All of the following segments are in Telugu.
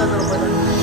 na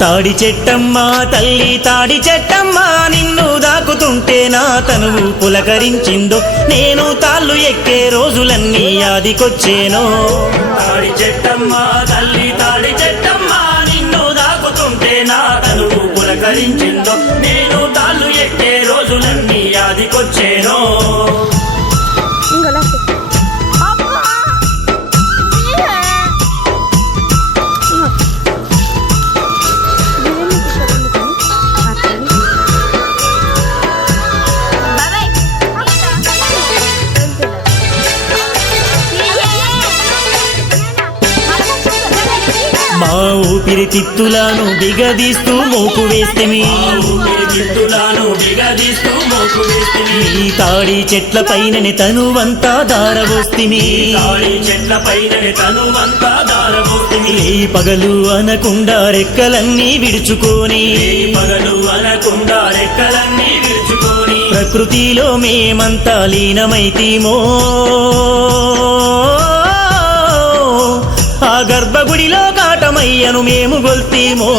తాడి చెట్టమ్మా తల్లి తాడి చెట్టమ్మా నిన్ను దాకుతుంటే నా తనువు పులకరించిందో. నేను తాళ్ళు ఎక్కే రోజులన్నీ యాదికొచ్చేనో తాడి చెట్టమ్మా తల్లి తాడి చెట్టమ్మా నిన్ను దాకుతుంటే నా తనువు పులకరించిందో. నేను తాళ్ళు ఎక్కే రోజులన్నీ యాదికొచ్చేనో మా ఊపిరి తిత్తులను బిగదీస్తూ మోకు వేస్తేమి తిత్తులను బిగదీస్తూ మోకు వేస్తేమి తాడి చెట్ల పైనని తనువంతా దారవోస్తిమి తాడి చెట్ల పైనని తనువంతా దారవోస్తిమి ఈ పగలు అనకుండా రెక్కలన్నీ విడుచుకొని. పగలు అనకుండా రెక్కలన్నీ విడుచుకొని. ప్రకృతిలో మేమంతా లీనమైతీమో. ఆ గర్భగుడిలో కాటమయ్యను మేము గొల్తీమో.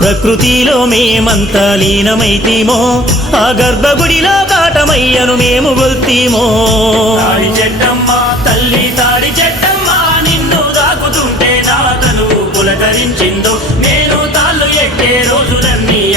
ప్రకృతిలో మేమంతా లీనమైతీమో. ఆ గర్భగుడిలో కాటమయ్యను మేము గొల్తీమో. తాడి తల్లి తాడి చెట్టమ్మా నిన్ను దాకుతుంటే నా తను పులకరించిందో. నేను తాళ్ళు ఎట్టే రోజులన్నీ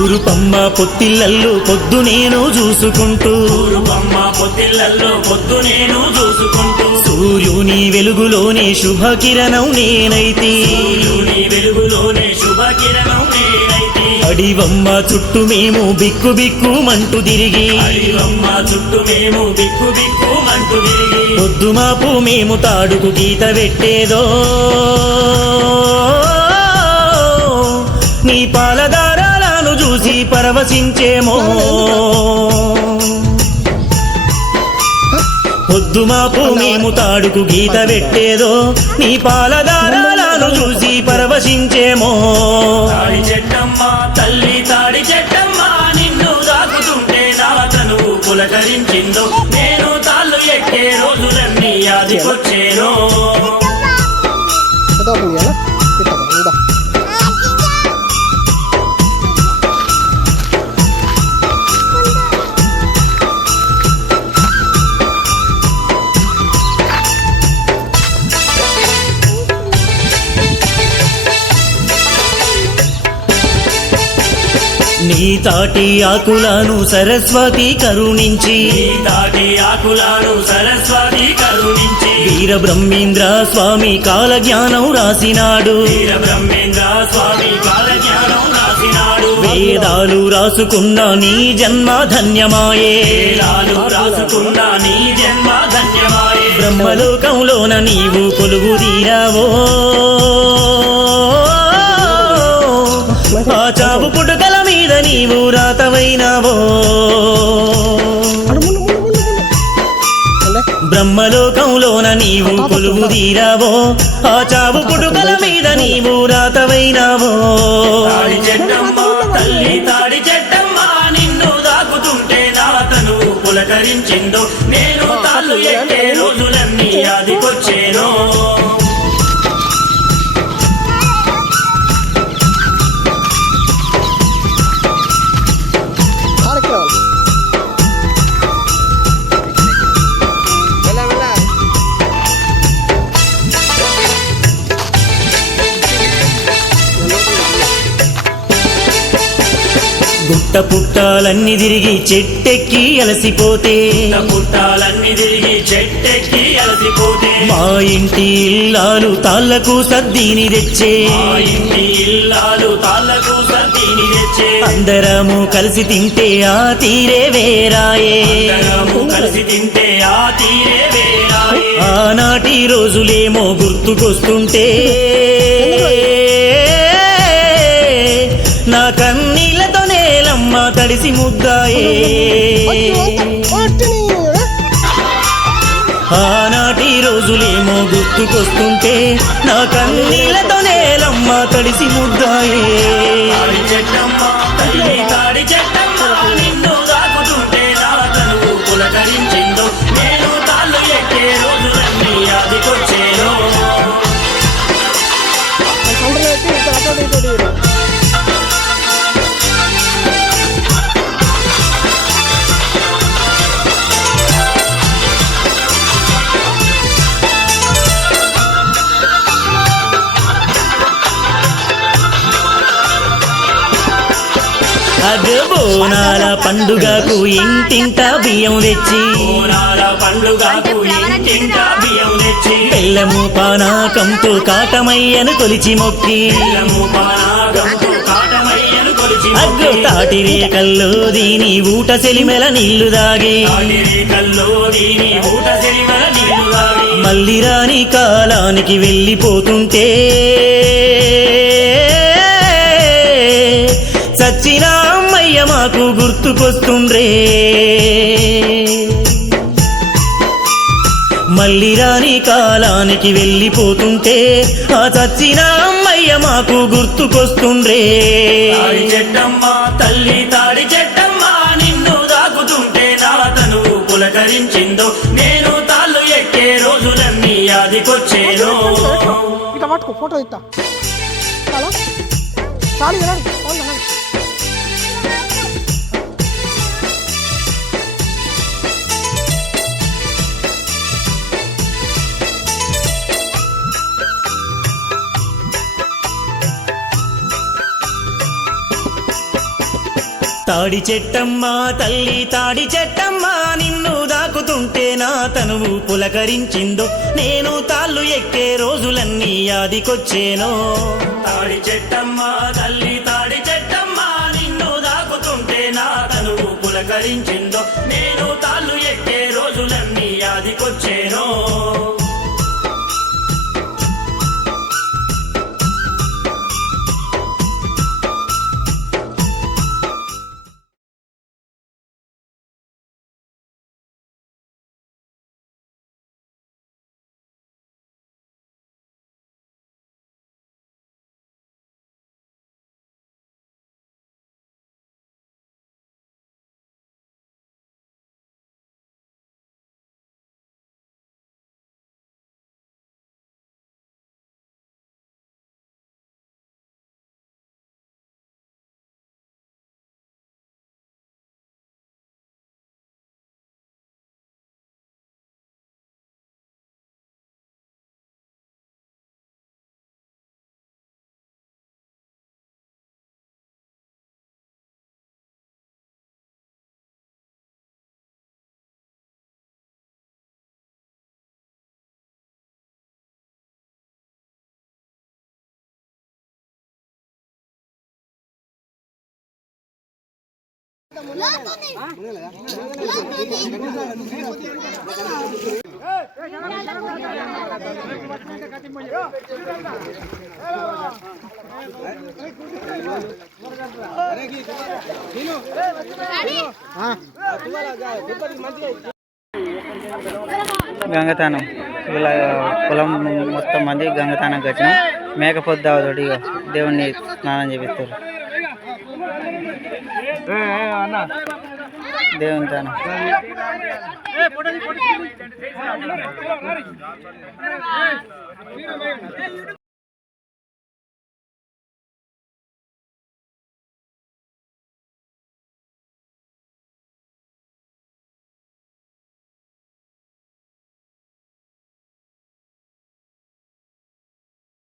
ఊరు పమ్మ పొత్తిళ్ళల్లో పొద్దు నేను చూసుకుంటూ. పమ్మ పొత్తిళ్ళల్లో పొద్దు నేను చూసుకుంటూ సూర్యుని వెలుగులోనే శుభ కిరణం నేనైతే సూర్యుని వెలుగులోనే శుభకిరణం నేనైతే. అడివమ్మ చుట్టూ మేము బిక్కు బిక్కు మంటూ తిరిగి అడివమ్మ చుట్టూ మేము బిక్కు బిక్కు మంటూ తిరిగి. పొద్దు మాపు మేము తాడుకు గీత పెట్టేదో. నీ పాలదా చూసి పరవశించేమో. పొద్దు మాపు మేము తాడుకు గీత పెట్టేదో నీ పాలదారాలను చూసి పరవశించేమో. తాడి చెట్టమ్మ తల్లి తాడి చెట్టమ్మ నిన్ను దాకుతుంటే నా తను పులకరించిందో. నేను తాళ్ళు ఎక్కే రోజులన్నీ యాదికొచ్చేనో నీ తాటి ఆకులను సరస్వతి కరుణించి. తాటి ఆకులను సరస్వతి కరుణించి. వీర బ్రహ్మేంద్ర స్వామి కాల జ్ఞానం రాసినాడు. వీర బ్రహ్మేంద్ర స్వామి కాల జ్ఞానం రాసినాడు. వేదాలు రాసుకున్న నీ జన్మ ధన్యమాయే. వేదాలు రాసుకున్న నీ జన్మ ధన్యమాయే. బ్రహ్మలోకంలోన నీవు కొలువు తీరావో. ఆ చావు మీద నీవు? Ano? బ్రహ్మలోకంలోన నీవు కొలువు తీరావో. ఆ చావు పుట్టుకల మీద నీవు రాతవైనావో. తాడి చెట్టమ్మ తల్లి తాడి చెట్టమ్మ నిన్ను దాకుతుంటే నా తను పులకరించిందో. నేను తాళ్ళు ఎక్కే రోజులన్నీ యాదికొచ్చేనో. పుట్ట పుట్టాలన్నీ తిరిగి చెట్టెక్కి అలసిపోతే. పుట్టాలన్నీ తిరిగి చెట్టెక్కి అలసిపోతే. మా ఇంటి ఇల్లాలు తాళ్ళకు సర్దీని తెచ్చే. మా ఇంటి ఇల్లాలు తాళ్ళకు సర్దీని తెచ్చే. అందరము కలిసి తింటే ఆ తీరే వేరాయే. అందరము కలిసి తింటే ఆ తీరే వేరాయే. ఆనాటి రోజులేమో గుర్తుకొస్తుంటే. నేలమ్మ ముద్దాయే. ఆనాటి రోజులేమో గుర్తుకొస్తుంటే నా కన్నీళ్ళతో నేలమ్మ తడిసి ముద్దాయే. బోనాల పండుగకు ఇంటింట బియ్యం తెచ్చి. బోనాల పండుగకు ఇంటింటా బియ్యం తెచ్చి. బెల్లము పానాకంతో కాటమయ్యను కొలిచి మొక్కి. అగ్గు. తాటి రేకల్లో దీని ఊట సెలిమెల నీళ్ళు దాగి. మళ్ళీ రాని కాలానికి వెళ్ళిపోతుంటే గుర్తుకొస్తుండ్రే మళ్ళీ రాని కాలానికి వెళ్ళిపోతుంటే ఆ చచ్చిన అమ్మయ్య మాకు గుర్తుకొస్తుండ్రే. చెట్టమ్మ తల్లి తాడి చెట్టమ్మ నిన్ను దాకుతుంటే నా తనువు పులకరించిందో. నేను తాళ్ళు ఎక్కే రోజులన్నీ యాదికొచ్చేనో. ఇట్లా పట్టుకో ఫోటో ఇస్తా. చాలా చాలు. తాడి చెట్టమ్మ తల్లి తాడి చెట్టమ్మ నిన్ను దాకుతుంటే నా తనువు పులకరించిందో. నేను తాళ్ళు ఎక్కే రోజులన్నీ యాదికొచ్చేనో. తాడి చెట్టమ్మ తల్లి తాడి చెట్టమ్మ నిన్ను దాకుతుంటే నా తనువు పులకరించిందో. గంగతానం. ఇలా పొలం మొత్తం మంది గంగతానం వచ్చినాం మేక దావతోటి దేవుణ్ణి స్నానం చేపిస్తారు. దేవుని తానం